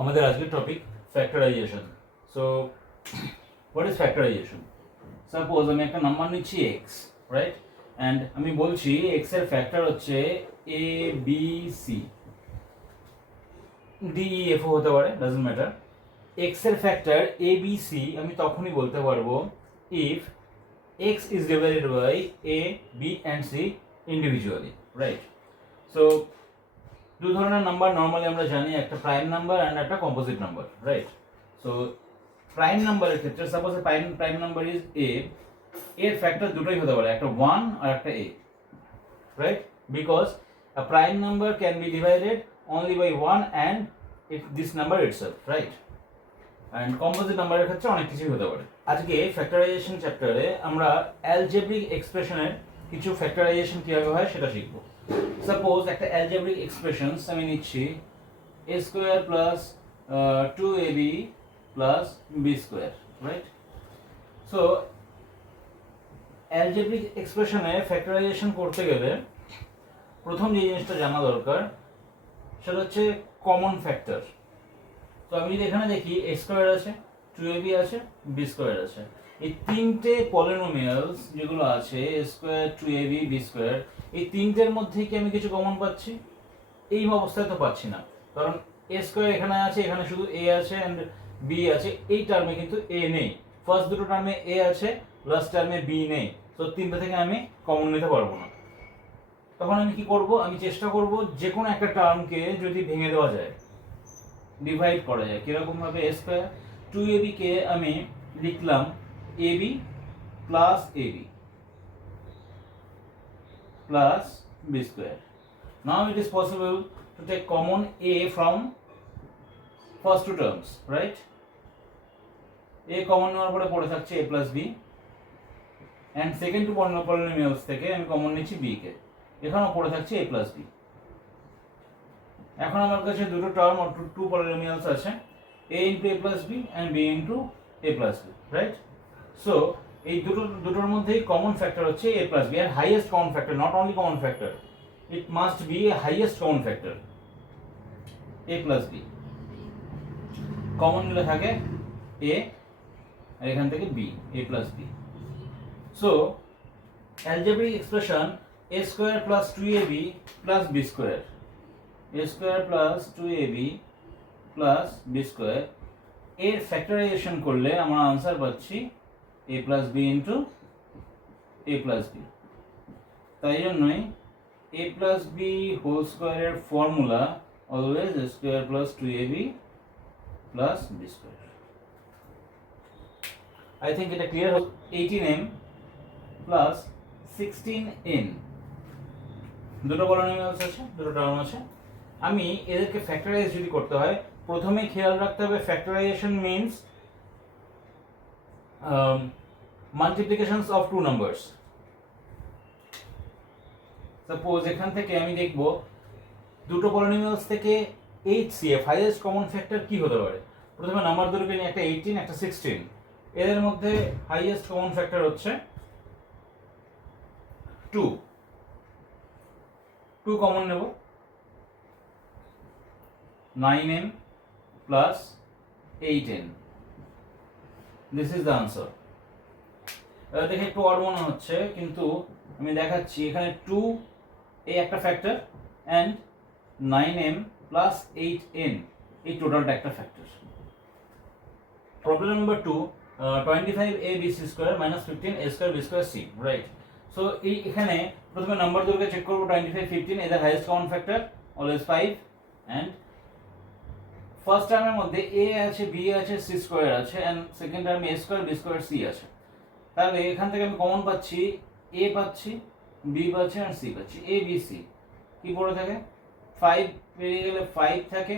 আমাদের আজকের topic factorisation. So what is factorisation? Suppose আমি একটা নাম্বার নিচ্ছি এক্স, রাইট, অ্যান্ড আমি বলছি এক্স এর ফ্যাক্টর হচ্ছে A B C, D E F হতে পারে, ডাজন্ট ম্যাটার। এক্স এর ফ্যাক্টর এ বি সি আমি তখনই বলতে পারবো if X is divided by A B and C individually, right. So দু ধরনের নাম্বার নর্মালি আমরা জানি, একটা প্রাইম নাম্বার অ্যান্ড একটা composite number, right. So prime নাম্বারের ক্ষেত্রে suppose prime number is A, এর ফ্যাক্টর দুটোই হতে পারে, একটা 1 আর একটা a, right, because a prime number can be divided only by 1 and this number itself, right. and composite নাম্বারের ক্ষেত্রে অনেক কিছুই হতে পারে। আজকে ফ্যাক্টরাইজেশন চ্যাপ্টারে আমরা অ্যালজেব্রিক এক্সপ্রেশনের কিছু ফ্যাক্টরাইজেশন কিভাবে হয় সেটা শিখবো। সাপোজ একটা অ্যালজেব্রিক এক্সপ্রেশনস আমি নিচ্ছি a square plus 2ab plus b square, right. So algebraic এক্সপ্রেশনে ফ্যাক্টরাইজেশন করতে গেলে প্রথম যে জিনিসটা জানা দরকার সেটা হচ্ছে কমন ফ্যাক্টর। তো আমি যদি এখানে দেখি a স্কোয়ার আছে, 2ab আছে, b স্কোয়ার আছে, এই তিনটে পলিনোমিয়ালস যেগুলো আছে a square, 2ab, b square, এই তিনটের মধ্যে কি আমি কিছু কমন পাচ্ছি? এই অবস্থায় তো পাচ্ছি না, কারণ a স্কোয়ার এখানে আছে, এখানে শুধু a আছে অ্যান্ড b আছে, এই টার্মে কিন্তু a নেই। ফার্স্ট দুটো টার্মে a আছে, লাস্ট টার্মে b নেই, তো তিনটা থেকে আমি কমন নিতে পারবো না। তখন আমি কি করব? আমি চেষ্টা করব যে কোনো একটা টার্মকে যদি ভেঙে দেওয়া যায়, ডিভাইড করা যায়। কিরকম ভাবে? a স্কোয়ার 2ab কে আমি লিখলাম ab plus ab plus b square. Now it is possible to take common a from first two terms, right? a common নেওয়ার পরে পড়ে থাকছে a plus b, and second two polynomials থেকে আমি common নিচ্ছি b কে, এখানেও পড়ে থাকছে a plus b। এখন আমার কাছে দুটো টার্ম অর টু পলিনোমিয়ালস আছে, a into a plus b and b into a plus b, right? So এই দুটোর মধ্যেই কমন ফ্যাক্টর হচ্ছে a plus b, and highest common factor, not only common factor, it must be a highest common factor, a plus b। Common নিলে থাকে a আর এখান থেকে b, a plus b। So algebraic expression a square plus 2ab plus b square, a square plus 2ab plus b square, এর factorisation করলে আমরা answer পাচ্ছি a plus b into a plus b। তাই জন্যই a plus b whole স্কোয়ারের formula always a square plus 2ab plus b square। I think এটা clear হল। 18m plus 16n, দুটো পলিনোমিয়ালস আছে, দুটো টার্ম আছে। আমি এদেরকে ফ্যাক্টরাইজ যদি করতে হয়, প্রথমে খেয়াল রাখতে হবে factorization means multiplications of two numbers. Suppose এখান থেকে আমি দেখব দুটো পলিনোমিয়ালস থেকে HCF হাইয়েস্ট কমন ফ্যাক্টর কি হতে পারে। প্রথমে নাম্বার দুটোকে নিয়ে, একটা 18 একটা 16, এদের মধ্যে হাইয়েস্ট কমন ফ্যাক্টর হচ্ছে 2 কমন নেব, 9m plus 8n, this is the answer। দেখে একটু অড মনে হচ্ছে, কিন্তু আমি দেখাচ্ছি এখানে 2 এই একটা factor and 9m plus 8n এই টোটালটা একটা factor. Problem number 2, 25ab c square minus 15a square b square c, right. So এখানে প্রথমে নাম্বার দুটোকে চেক করব, 25, 15, এদের highest common factor always 5, and first টার্মের মধ্যে a আছে, b আছে, c স্কোয়ার আছে, অ্যান্ড সেকেন্ড টার্মে a square, b square, c আছে। তাহলে এখান থেকে আমি কমন পাচ্ছি a পাচ্ছি, b পাচ্ছি, আর c পাচ্ছি, a b c কি পড়ে থাকে? 5 পেরিয়ে গেলে 5 থাকে,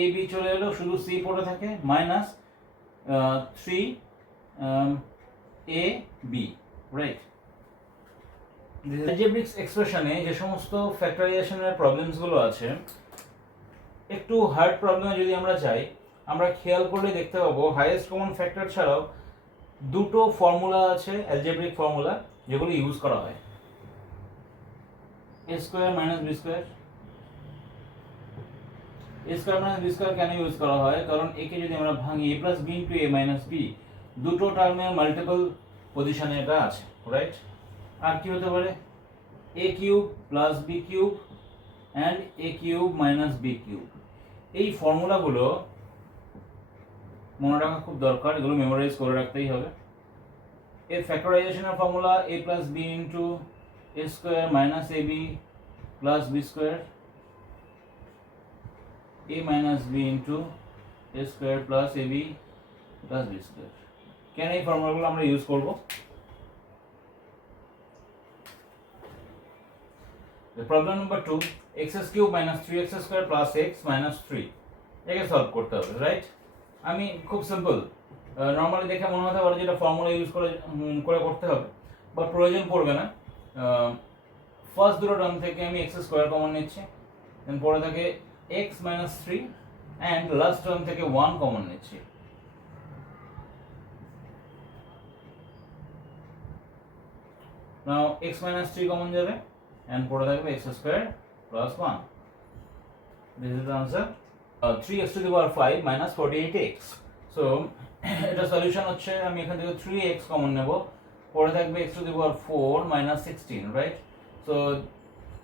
a b চলে এলো, শুধু c পড়ে থাকে, minus 3 a b, right. Algebraic এক্সপ্রেশনে যে সমস্ত ফ্যাক্টরাইজেশনের প্রবলেমসগুলো আছে, একটু হার্ড প্রবলেমে যদি আমরা যাই, আমরা খেয়াল করলে দেখতে পাবো হাইয়েস্ট কমন ফ্যাক্টর ছাড়াও দুটো ফর্মুলা আছে, অ্যালজেব্রিক ফর্মুলা, যেগুলো ইউজ করা হয়। a square minus b square, a square minus b square কেন ইউজ করা হয়, কারণ একে যদি আমরা ভাঙি a plus B into a minus b, দুটো টার্মের মাল্টিপল পজিশনে এটা আছে, রাইট? আর কি হতে পারে, a cube plus b cube and a cube minus b cube. এই ফর্মুলাগুলো মনে রাখা খুব দরকার, এগুলো মেমোরাইজ করে রাখতেই হবে। এর ফ্যাক্টরাইজেশনের formula a plus B into A square minus A B plus B square, a minus b into a square plus ab plus b square। কেন এই ফর্মুলাগুলো আমরা ইউজ করব? Problem number 2, x cube minus 3x square plus x minus 3, একে solve করতে হবে, right? আমি খুব simple, normally দেখে মনে হতে পারে যেটা ফর্মুলা ইউজ করে করতে হবে, বাট প্রয়োজন পড়বে না। ফার্স্ট দুটো টার্ম থেকে আমি x স্কয়ার কমন নিচ্ছি, দেন পরে থাকে x minus 3 and last term থেকে 1 কমন নিচ্ছি। Now x minus 3 কমন যাবে and পড়ে থাকবে x square plus 1. This is the answer. 3x to the power 5 minus 48x. So এটা সলিউশন হচ্ছে, আমি এখান থেকে 3x কমন নেব, পড়ে থাকবে x to the power 4 minus 16, right? So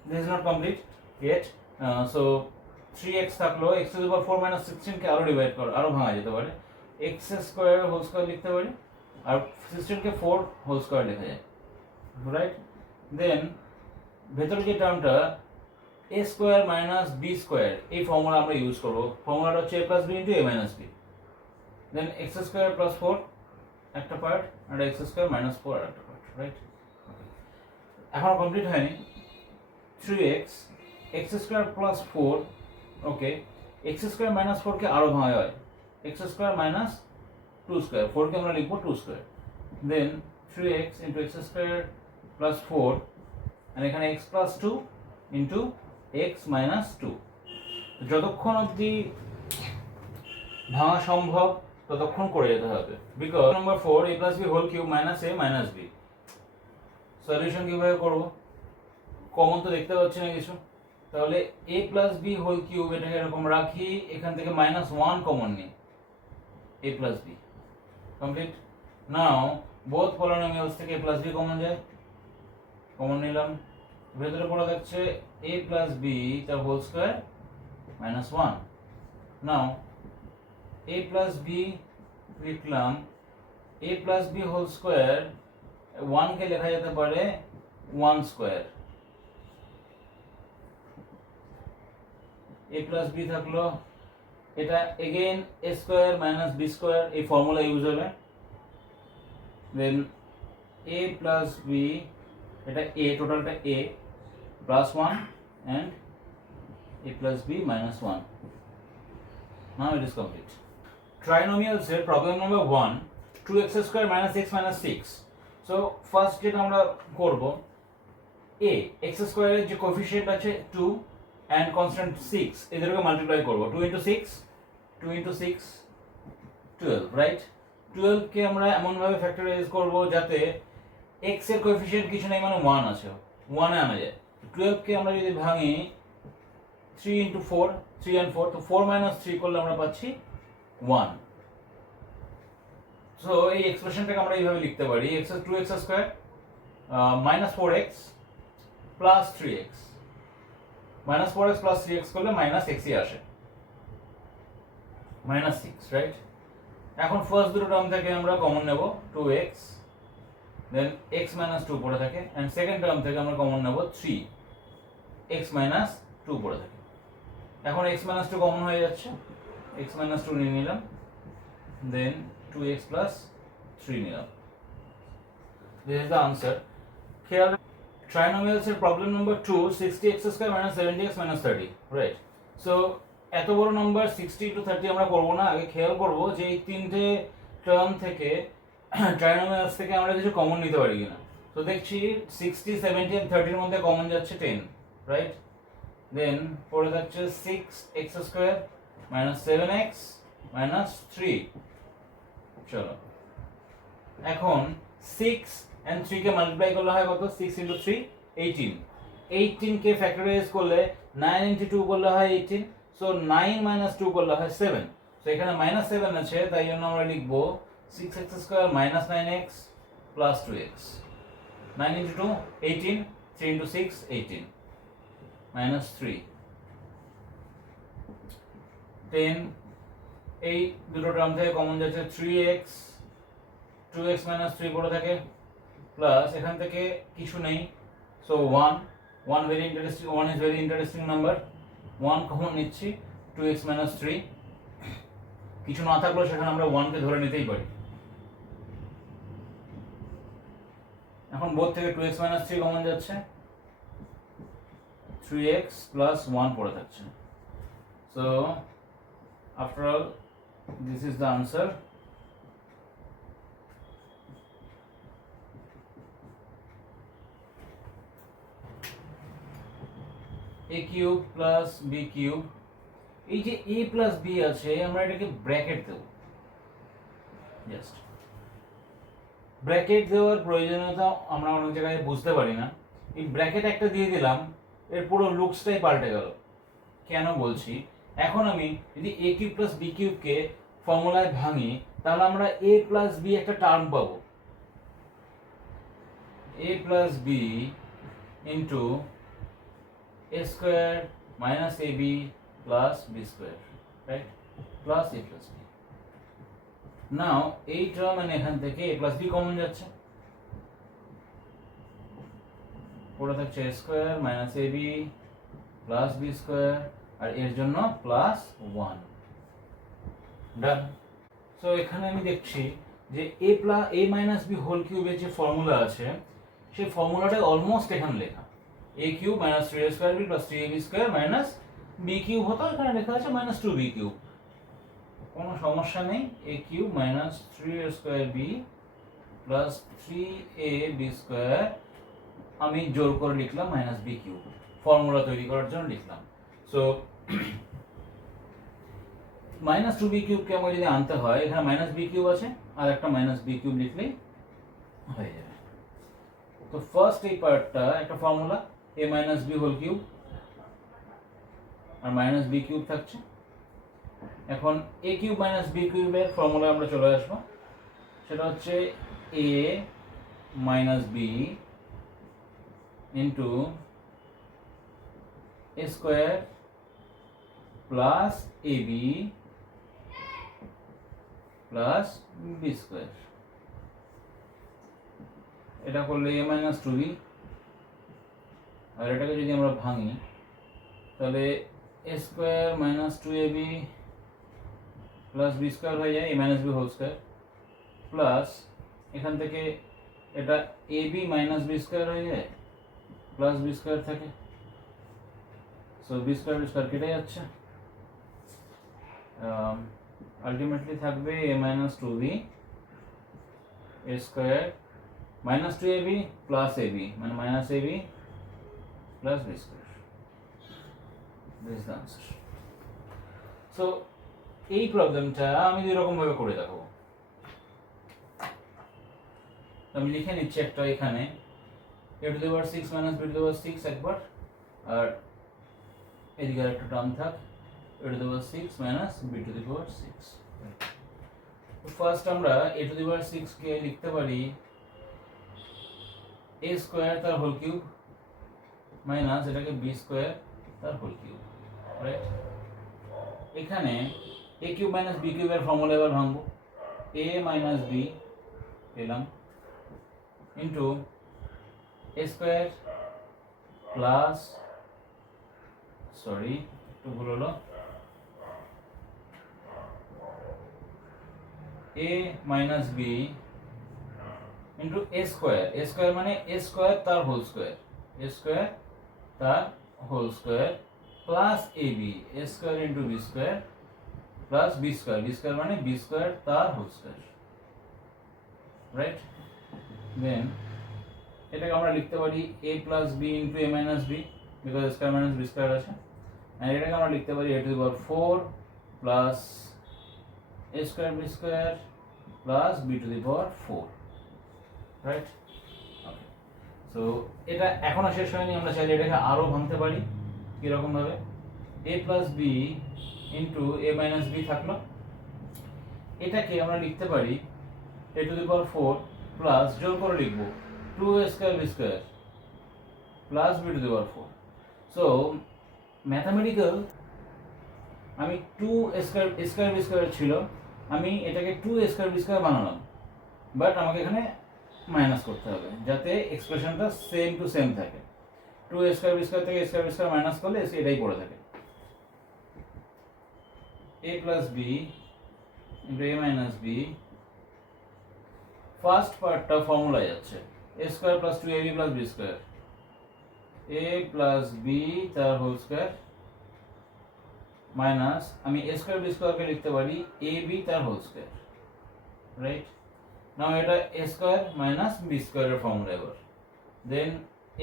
this is not complete yet. So 3x থাকলো, x to the power 4 minus 16 কে আরো ডিভাইড করো, আরো ভাঙা যেতে পারে, x স্কয়ার হোল স্কয়ার লিখতে পারি, আর 16 কে 4 হোল স্কয়ার লেখা যায়, রাইট? দেন ভেতরে যে টার্মটা a square minus b square, এই ফর্মুলা আমরা ইউজ করব। ফর্মুলাটা হচ্ছে a plus b into a minus b, then x square plus 4 একটা পার্ট আর x স্কয়ার মাইনাস 4 একটা পার্ট, রাইট? এখন কমপ্লিট হয়নি। 3x x square plus 4, okay, x square minus 4 কে আরো ভাঙা হয়, x স্কয়ার মাইনাস 2 স্কয়ার, 4 কে আমরা লিখবো 2 square, then 3x into x square plus 4, আর এখানে x plus 2 into x minus 2। যতক্ষণ অবধি ভাঙা সম্ভব ততক্ষণ করে যেতে হবে, because number 4 a plus b whole cube minus a minus b। Solution কিভাবে করব? কমন তো দেখতে পাচ্ছি না কিছু, তাহলে a plus b whole cube এটাকে এরকম রাখি, এখান থেকে মাইনাস 1 কমন নিই, a plus b complete. Now both polynomials থেকে a প্লাস বি কমন যায়, কমন নিলাম, ভেতরে পড়ে থাকছে a প্লাস বি তার whole square minus 1। Now a plus b লিখলাম, a plus b whole square 1 কে লেখা যেতে পারে 1 স্কয়ার, a প্লাস বি থাকলো, এটা again a square minus b square, এই ফর্মুলা ইউজ হবে, দেন a প্লাস বি, এটা a, টোটালটা a plus 1 and a plus b minus 1. Now it is complete. Trinomials এর problem number 1, 2x square minus x minus 6. So first যেটা আমরা করব, a x square এর যে কোএফিশিয়েন্ট আছে 2 and constant 6, এদেরকে মাল্টিপ্লাই করব, 2 into 6 12, রাইট? 12 কে আমরা এমন ভাবে ফ্যাক্টরাইজ করব যাতে x এর কোএফিশিয়েন্ট কিছু নাই, মানে 1 আছে, 1 এ আনা যায়। 12 কে আমরা যদি ভাঙি 3 into 4, 3 and 4, তো 4 minus 3 করলে আমরা পাচ্ছি 1। সো এই এক্সপ্রেশনটাকে আমরা এইভাবে লিখতে পারি, x is 2x square minus 4x plus 3x, minus 4x plus 3x করলে minus x ই আসে, minus 6, রাইট? এখন ফার্স্ট দুটো টার্ম থেকে আমরা কমন নেব 2x, দেন x minus 2 পড়ে থাকে, এন্ড সেকেন্ড টার্ম থেকে আমরা কমন নেব 3, x minus 2 পড়ে থাকে। এখন x minus 2 কমন হয়ে যাচ্ছে, x minus 2 নিয়ে নিলাম, দেন 2x plus 3 নিলাম। This is the answer. খেয়াল, trinomials এর problem number 2, 60x square minus 70x minus 30, right? So এত বড় নাম্বার 60 to 30 আমরা করব না, আগে খেয়াল করব যে এই তিনটে টার্ম থেকে ট্রাইনোমিয়ালস থেকে আমরা কিছু কমন নিতে পারি কিনা। তো দেখছি 60, 70 and 30 এর মধ্যে কমন যাচ্ছে 10, রাইট? দেন পড়ে থাকছে 6x square minus 7x minus 3। চলো এখন 6 and 3 কে মাল্টিপ্লাই করলে হয় কত? 6 into 3 18, 18 কে ফ্যাক্টরাইজ করলে 9 into 2 করলে হয় 18। সো 9 মাইনাস 2 করলে হয় 7। সো এখানে -7 আছে, তাই জন্য আমরা লিখব 6x square minus 9x plus 2x। 9 into 2 18, 3 into 6 18 minus 3 10। এই দুটো টার্ম থেকে কমন যাচ্ছে 3x, 2x minus 3 পড়ে থাকে, প্লাস এখান থেকে কিছু নেই, so 1 very interesting, 1 is very interesting number, 1 common নিচ্ছি, 2x minus 3। কিছু না থাকলেও সেখানে আমরা 1 কে ধরে নিতেই পারি। এখন বোধ থেকে 2x minus 3 কমন যাচ্ছে, 3x plus 1 পড়ে থাকছে। So after all this is the answer. a cube plus b cube, এই যে a plus b আছে আমরা এটাকে ব্র্যাকেট দেব। জাস্ট ব্র্যাকেট দেওয়ার প্রয়োজনীয়তা আমরা অনেক জায়গায় বুঝতে পারি না। এই ব্র্যাকেট একটা দিয়ে দিলাম, এর পুরো লুকসটাই পাল্টে গেল। কেন বলছি, এখন আমি যদি a কিউব প্লাস b কিউবকে ফর্মুলায় ভাঙি, তাহলে আমরা a প্লাস b একটা টার্ম পাবো, a plus b into a square minus ab plus b square, right, plus a plus b। নাও এই টার্ম মানে এখান থেকে a প্লাস b কমন যাচ্ছে, পড়ে থাকছে a square minus ab plus b square, আর এর জন্য প্লাস 1। ডান। সো এখানে আমি দেখছি যে a মাইনাস b হোল কিউবের যে ফর্মুলা আছে, সেই ফর্মুলাটা অলমোস্ট এখানে লেখা, a cube minus 3a square b plus 3ab square minus b cube হতো, এখানে লেখা আছে মাইনাস 2b কিউব। কোনো সমস্যা নেই, a cube minus 3a square b plus 3ab square আমি জোর করে লিখলাম মাইনাস b কিউব, ফর্মুলা তৈরি করার জন্য লিখলাম। সো মাইনাস 2b কিউবকে আমাকে যদি আনতে হয়, এখানে মাইনাস b কিউব আছে, আর একটা মাইনাস b কিউব লিখলেই হয়ে যাবে। তো ফার্স্ট এই পার্টটা একটা formula a minus b whole cube আর মাইনাস b কিউব থাকছে। এখন a কিউব মাইনাস b কিউবের ফর্মুলা আমরা চলে আসবো, সেটা হচ্ছে a minus b into a square plus ab plus b square. এটা করলে a মাইনাস 2b, আর এটাকে যদি আমরা ভাঙি তাহলে a square minus 2ab plus b square হয়ে যায়, a minus b whole square, plus এখান থেকে এটা ab মাইনাস b স্কোয়ার হয়ে যায়, প্লাস b স্কোয়ার থাকে, সো b স্কোয়ার কেটে যাচ্ছে, আলটিমেটলি থাকবে a minus 2b a square minus 2ab plus ab মানে minus ab plus b square. This is the answer. So এই প্রবলেমটা আমি দুই রকম ভাবে করে দেখাবো। আমি লিখে নিচ্ছি একটা এখানে a to the power 6 minus b to the power 6 একবার, আর এদিকে একটা টার্ম থাক a to the power 6 minus b to the power 6। তো ফার্স্ট আমরা a টু দি পাওয়ার 6 কে লিখতে পারি a স্কয়ার তার হোল কিউব মাইনাস এটাকে b স্কয়ার তার হোল কিউব, রাইট। এখানে a কিউব মাইনাস b কিউবের ফর্মুলা এবার ভাঙবো, a মাইনাস b পেলাম into a square plus, sorry একটু ভুল হলো, a minus b into a square মানে a স্কয়ার তার হোল স্কয়ার, a স্কয়ার তার whole square plus ab, a square into b square plus b square মানে b square তার whole square, right. দেন এটাকে আমরা লিখতে পারি a plus b into a minus b, because square minus b square আছে, আর এটাকে আমরা লিখতে পারি a to the power 4 plus a square b square plus b to the power 4, right. Okay, so এটা এখনো শেষ হয়নি, আমরা চাইলে এটাকে আরো ভাঙতে পারি। কিরকম ভাবে, a a plus B into a minus b থাকলো। এটাকে আমরা লিখতে পারি এ টু দি পাওয়ার 4 প্লাস জোর করে লিখবো 2a square b square plus b to the power 4। So mathematical আমি 2a স্কয়ার বি স্কয়ার ছিল, আমি এটাকে 2a স্কয়ার বি স্কয়ার বানালাম, বাট আমাকে এখানে মাইনাস করতে হবে যাতে এক্সপ্রেশনটা সেম টু সেম থাকে। 2a স্কয়ার বি স্কয়ার থেকে a square b square minus করলে এটাই পড়ে থাকে। a plus B into a minus b, first পার্টটা ফর্মুলায় যাচ্ছে a square plus 2ab plus b square, a plus b তার হোল স্কয়ার মাইনাস আমি a স্কয়ার b স্কয়ারকে লিখতে পারি ab তার হোল স্কয়ার, রাইট? নাও এটা a স্কয়ার মাইনাস b স্কয়ারের ফর্মুলা এবার। Then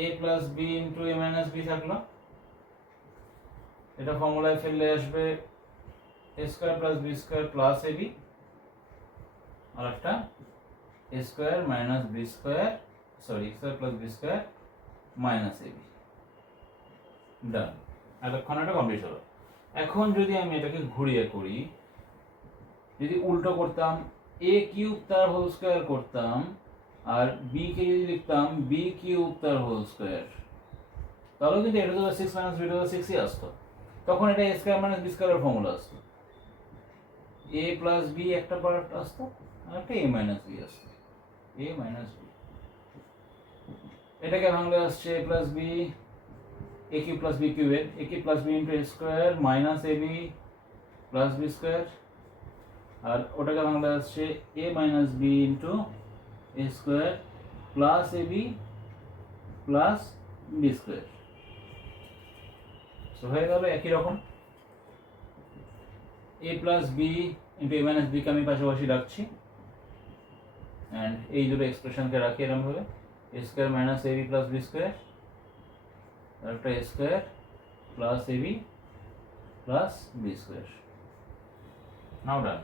a plus b into a minus b থাকলো, এটা ফর্মুলায় ফেললে আসবে a square plus b square plus ab, আর একটা a square minus b square, sorry a square plus b square minus ab। Done, এতক্ষণ এটা কমপ্লিট হলো। এখন যদি আমি এটাকে ঘুরিয়ে করি, যদি উল্টো করতাম a কিউব তার হোল স্কয়ার করতাম আর b কে যদি লিখতাম b কিউব তার হোল স্কয়ার, তাহলে কিন্তু এটা তো 6 মাইনাস b টু দি 6ই আসতো। তখন এটা a স্কয়ার মাইনাস b স্কয়ারের ফর্মুলা আসতো, a প্লাস b একটা পার্ট আসতো আর একটা a মাইনাস b আসতো, a মাইনাস b। এটাকে ভাঙলে আসছে a plus b a cube plus b কিউবের, a cube plus b into a square minus ab plus b square, আর ওটাকে ভাঙলে আসছে a minus b into a square plus ab plus b square. So হয়ে গেল একই রকম। a plus b into a minus b কে আমি পাশাপাশি রাখছি, অ্যান্ড এই দুটো এক্সপ্রেশনকে রাখি এরকম ভাবে a square minus ab plus b square, আর একটা a square plus ab plus b square. Now done.